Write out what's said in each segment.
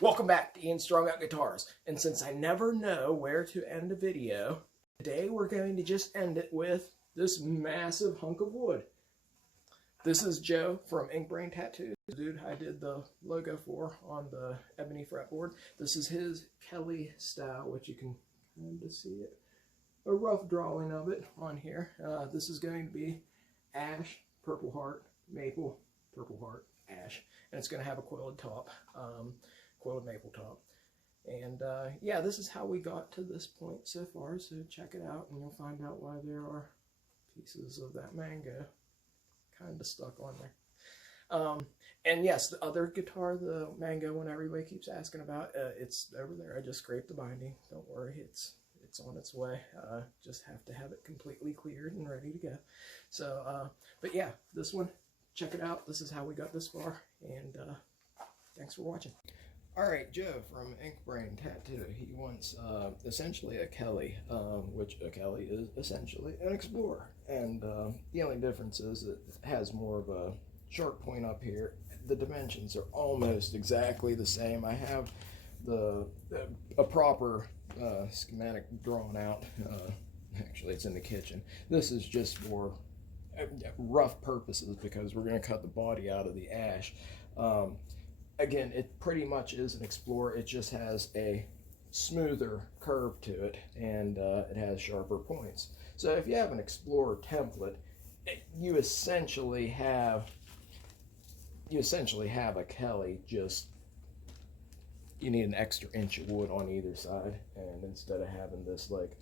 Welcome back to Ian Strung Out Guitars. And since I never know where to end a video, today we're going to just end it with this massive hunk of wood. This is Joe from Inkbrain Tattoos, the dude I did the logo for on the ebony fretboard. This is his Kelly style, which you can kind of see it. A rough drawing of it on here. This is going to be ash, purple heart, maple, purple heart, ash. And it's going to have a coiled top, coiled maple top. And yeah, this is how we got to this point so far. So check it out and you'll find out why there are pieces of that mango kind of stuck on there. And yes, the other guitar, the mango one everybody keeps asking about, it's over there. I just scraped the binding. Don't worry, it's on its way. Just have to have it completely cleared and ready to go. So, but yeah, this one, check it out. This is how we got this far, and thanks for watching. All right, Joe from Inkbrain Tattoo. He wants essentially a Kelly, which a Kelly is essentially an Explorer. And the only difference is it has more of a sharp point up here. The dimensions are almost exactly the same. I have a proper schematic drawn out. Actually, it's in the kitchen. This is just for rough purposes because we're going to cut the body out of the ash. Again, it pretty much is an Explorer. It just has a smoother curve to it, and it has sharper points. So if you have an Explorer template, you essentially have a Kelly. Just you need an extra inch of wood on either side, and instead of having this like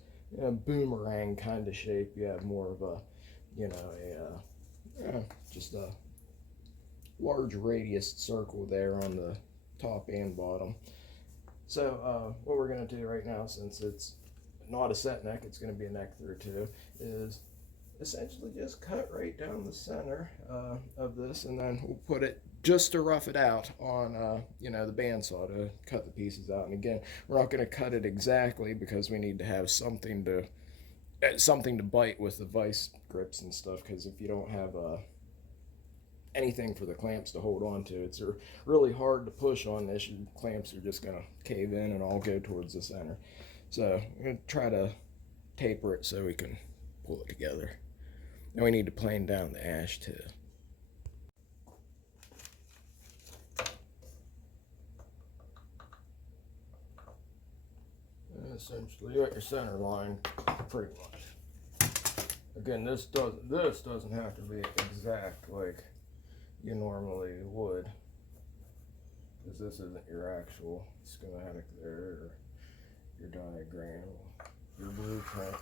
boomerang kind of shape, you have more of a just a large radius circle there on the top and bottom. So what we're going to do right now, since it's not a set neck, it's going to be a neck through too, is essentially just cut right down the center of this, and then we'll put it just to rough it out on the bandsaw to cut the pieces out. And again, we're not going to cut it exactly because we need to have something to bite with the vice grips and stuff, because if you don't have anything for the clamps to hold on to, it's really hard to push on this. Your clamps are just going to cave in and all go towards the center. So I'm going to try to taper it so we can pull it together. And we need to plane down the ash too. And essentially you got your center line pretty much. Again, this doesn't have to be exact like you normally would, because this isn't your actual schematic there, or your diagram, your blueprint,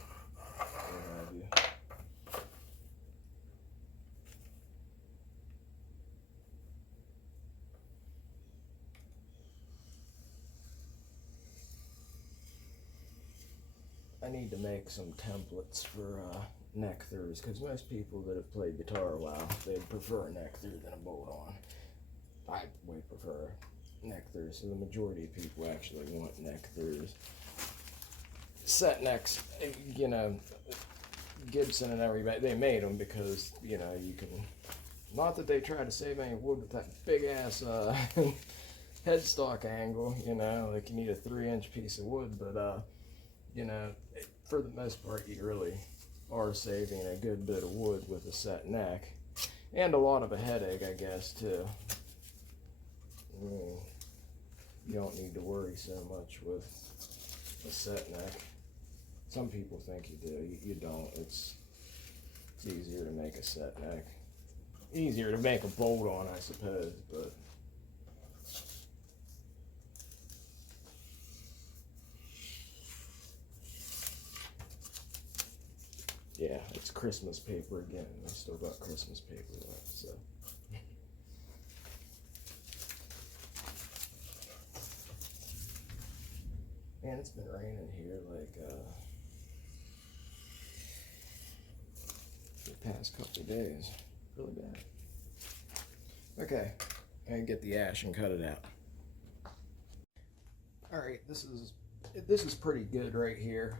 what have you. I need to make some templates for neck throughs, because most people that have played guitar a while, they'd prefer a neck through than a bolt-on. I way prefer neck throughs, so the majority of people actually want neck throughs. Set necks, Gibson and everybody, they made them because, you can, not that they try to save any wood with that big-ass headstock angle, like you need a 3-inch piece of wood, but, for the most part, you really are saving a good bit of wood with a set neck, and a lot of a headache, I guess, too. I mean, you don't need to worry so much with a set neck. Some people think you do. You don't. It's easier to make a set neck. Easier to make a bolt on, I suppose, but yeah, it's Christmas paper again. I still got Christmas paper left, so. Man, it's been raining here like the past couple of days. Really bad. Okay, I'm gonna get the ash and cut it out. Alright, this is pretty good right here.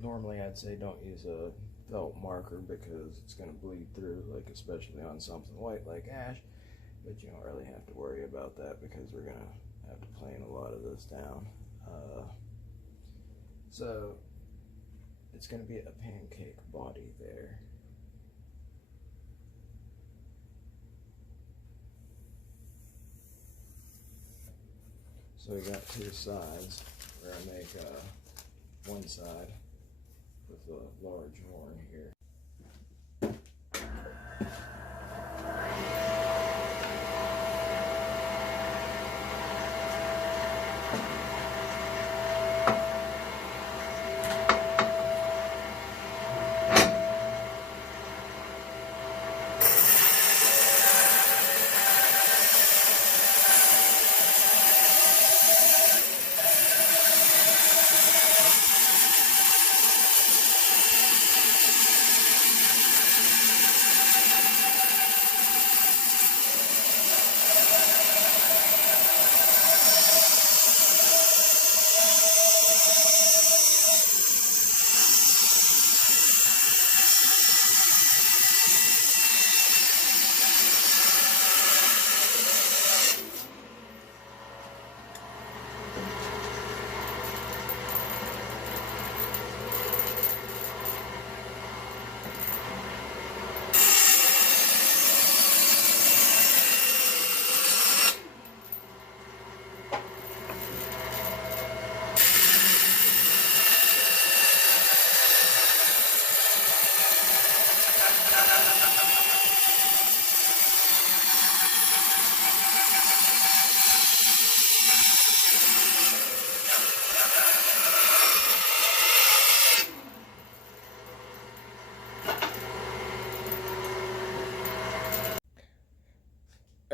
Normally I'd say don't use a felt marker because it's going to bleed through, like especially on something white like ash, but you don't really have to worry about that because we're going to have to plane a lot of this down. So it's going to be a pancake body there. So we got two sides where I make one side with a large horn here.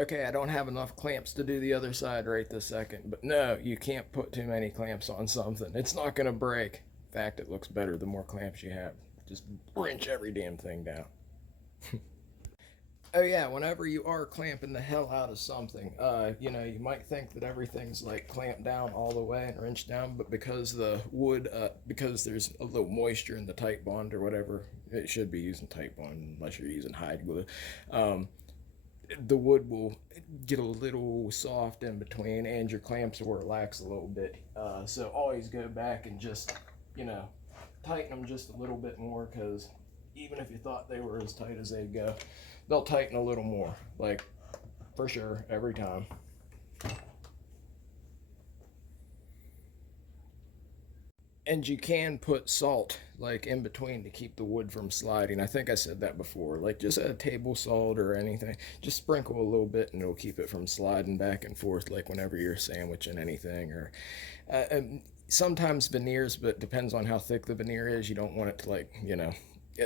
Okay, I don't have enough clamps to do the other side right this second, but no, you can't put too many clamps on something. It's not going to break. In fact, it looks better the more clamps you have. Just wrench every damn thing down. Oh yeah, whenever you are clamping the hell out of something, you know, you might think that everything's like clamped down all the way and wrenched down, but because the wood, because there's a little moisture in the tight bond or whatever, it should be using tight bond unless you're using hide glue. The wood will get a little soft in between and your clamps will relax a little bit. So always go back and just, you know, tighten them just a little bit more, because even if you thought they were as tight as they'd go, they'll tighten a little more, like for sure, every time. And you can put salt like in between to keep the wood from sliding. I think I said that before. Like just a table salt or anything. Just sprinkle a little bit and it'll keep it from sliding back and forth, like whenever you're sandwiching anything. Or sometimes veneers, but depends on how thick the veneer is. You don't want it to, like, you know,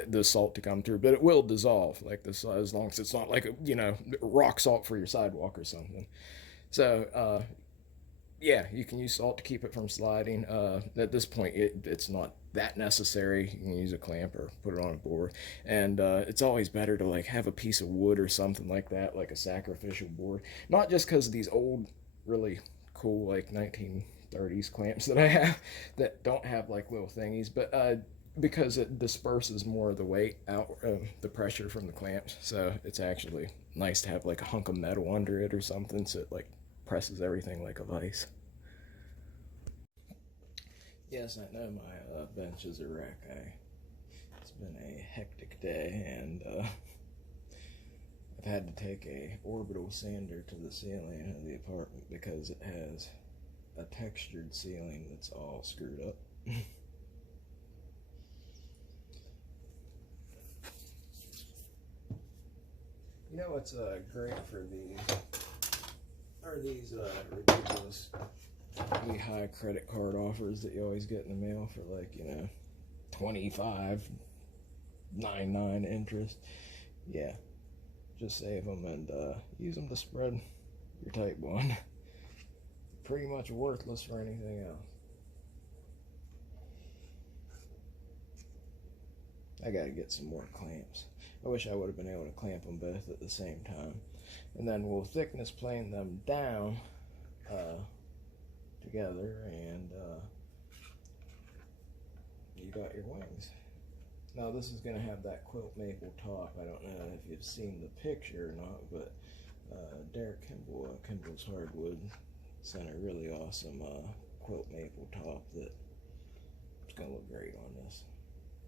the salt to come through, but it will dissolve like this, as long as it's not like, you know, rock salt for your sidewalk or something. So yeah, you can use salt to keep it from sliding. At this point, it's not that necessary. You can use a clamp or put it on a board. And it's always better to like have a piece of wood or something like that, like a sacrificial board. Not just because of these old, really cool, like 1930s clamps that I have that don't have like little thingies, but because it disperses more of the weight out, the pressure from the clamps. So it's actually nice to have like a hunk of metal under it or something, so it like presses everything like a vice. Yes, I know my bench is a wreck. It's been a hectic day, and I've had to take a orbital sander to the ceiling of the apartment because it has a textured ceiling that's all screwed up. You know what's great for these are these ridiculously high credit card offers that you always get in the mail for, like, you know, $25.99 interest. Yeah, just save them and use them to spread your tight bond. Pretty much worthless for anything else. I gotta get some more clamps. I wish I would have been able to clamp them both at the same time. And then we'll thickness plane them down together, and you got your wings. Now this is going to have that quilt maple top. I don't know if you've seen the picture or not, but Derek Kimball, Kimball's Hardwood, sent a really awesome quilt maple top that it's gonna look great on this.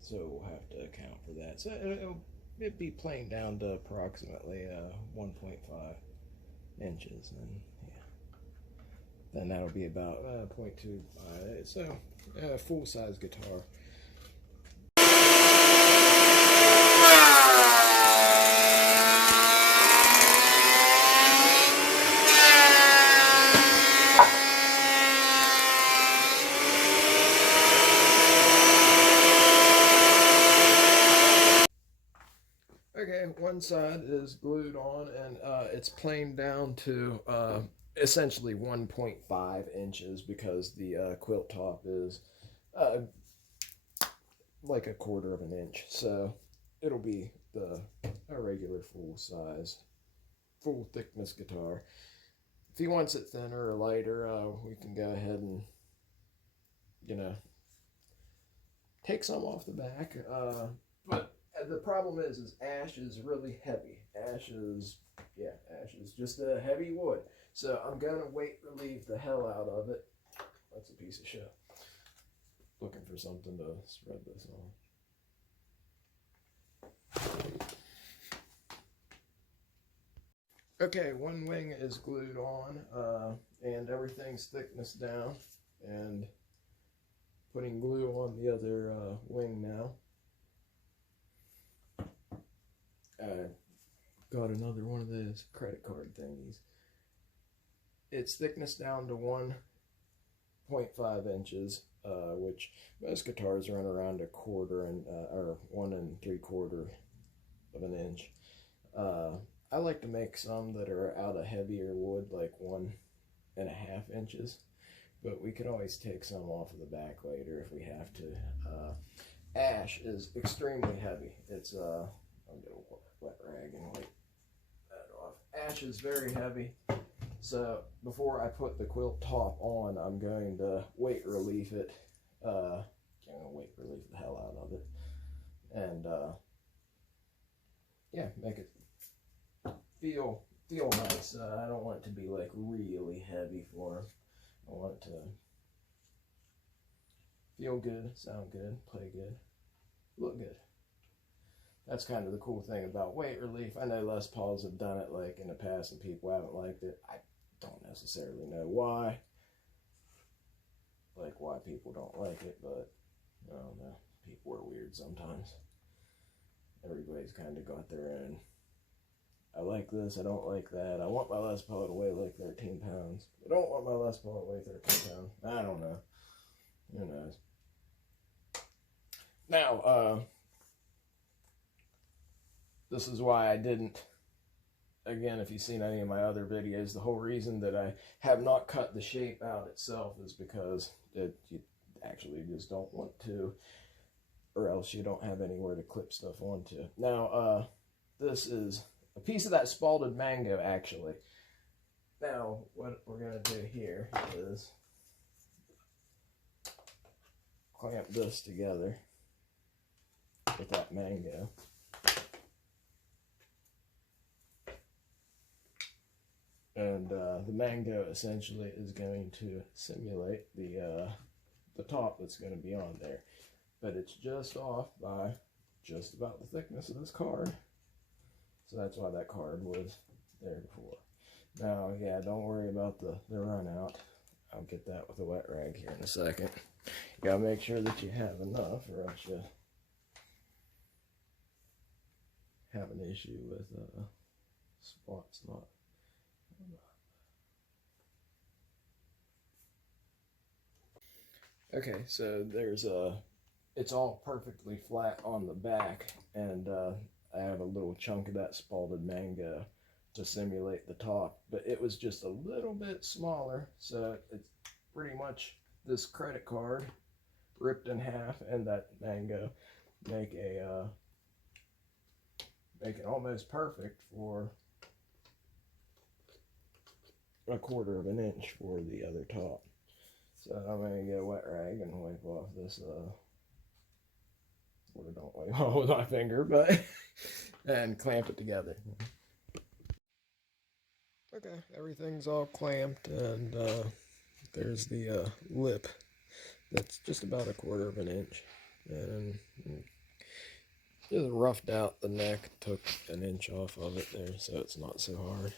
So we'll have to account for that. So it'd be planed down to approximately 1.5 inches, and yeah, then that'll be about 0.25. So full size guitar. Okay, one side is glued on, and it's planed down to essentially 1.5 inches because the quilt top is like a quarter of an inch. So it'll be a regular full size, full thickness guitar. If he wants it thinner or lighter, we can go ahead and, take some off the back. But the problem is ash is really heavy. Ash is just a heavy wood. So I'm going to weight relieve the hell out of it. That's a piece of shit. Looking for something to spread this on. Okay, one wing is glued on, and everything's thickness down, and putting glue on the other wing now. Got another one of those credit card thingies. It's thickness down to 1.5 inches, which most guitars run around a quarter and or 1 3/4 of an inch. I like to make some that are out of heavier wood, like 1.5 inches, but we could always take some off of the back later if we have to. Ash is extremely heavy. It's I'll get a wet rag and wipe that off. Ash is very heavy, so before I put the quilt top on, I'm going to weight relieve it. Weight relieve the hell out of it, and yeah, make it feel nice. I don't want it to be like really heavy for him. I want it to feel good, sound good, play good, look good. That's kind of the cool thing about weight relief. I know Les Pauls have done it like in the past and people haven't liked it. I don't necessarily know why. Like why people don't like it, but I don't know. People are weird sometimes. Everybody's kind of got their own. I like this, I don't like that. I want my Les Paul to weigh like 13 pounds. I don't want my Les Paul to weigh 13 pounds. I don't know. Who knows? Now, this is why I didn't, again, if you've seen any of my other videos, the whole reason that I have not cut the shape out itself is because you actually just don't want to, or else you don't have anywhere to clip stuff onto. Now, this is a piece of that spalted mango, actually. Now, what we're going to do here is clamp this together with that mango. And the mango essentially is going to simulate the top that's going to be on there. But it's just off by just about the thickness of this card. So that's why that card was there before. Now, yeah, don't worry about the run out. I'll get that with a wet rag here in a second. You gotta make sure that you have enough, or else you have an issue with spots not. Okay, so there's it's all perfectly flat on the back, and I have a little chunk of that spalted mango to simulate the top, but it was just a little bit smaller, so it's pretty much this credit card ripped in half and that mango make it almost perfect for a quarter of an inch for the other top. So I'm going to get a wet rag and wipe off this, or don't wipe off with my finger, but, and clamp it together. Okay, everything's all clamped, and there's the lip that's just about 1/4 of an inch. And just roughed out the neck, took 1 inch off of it there, so it's not so hard.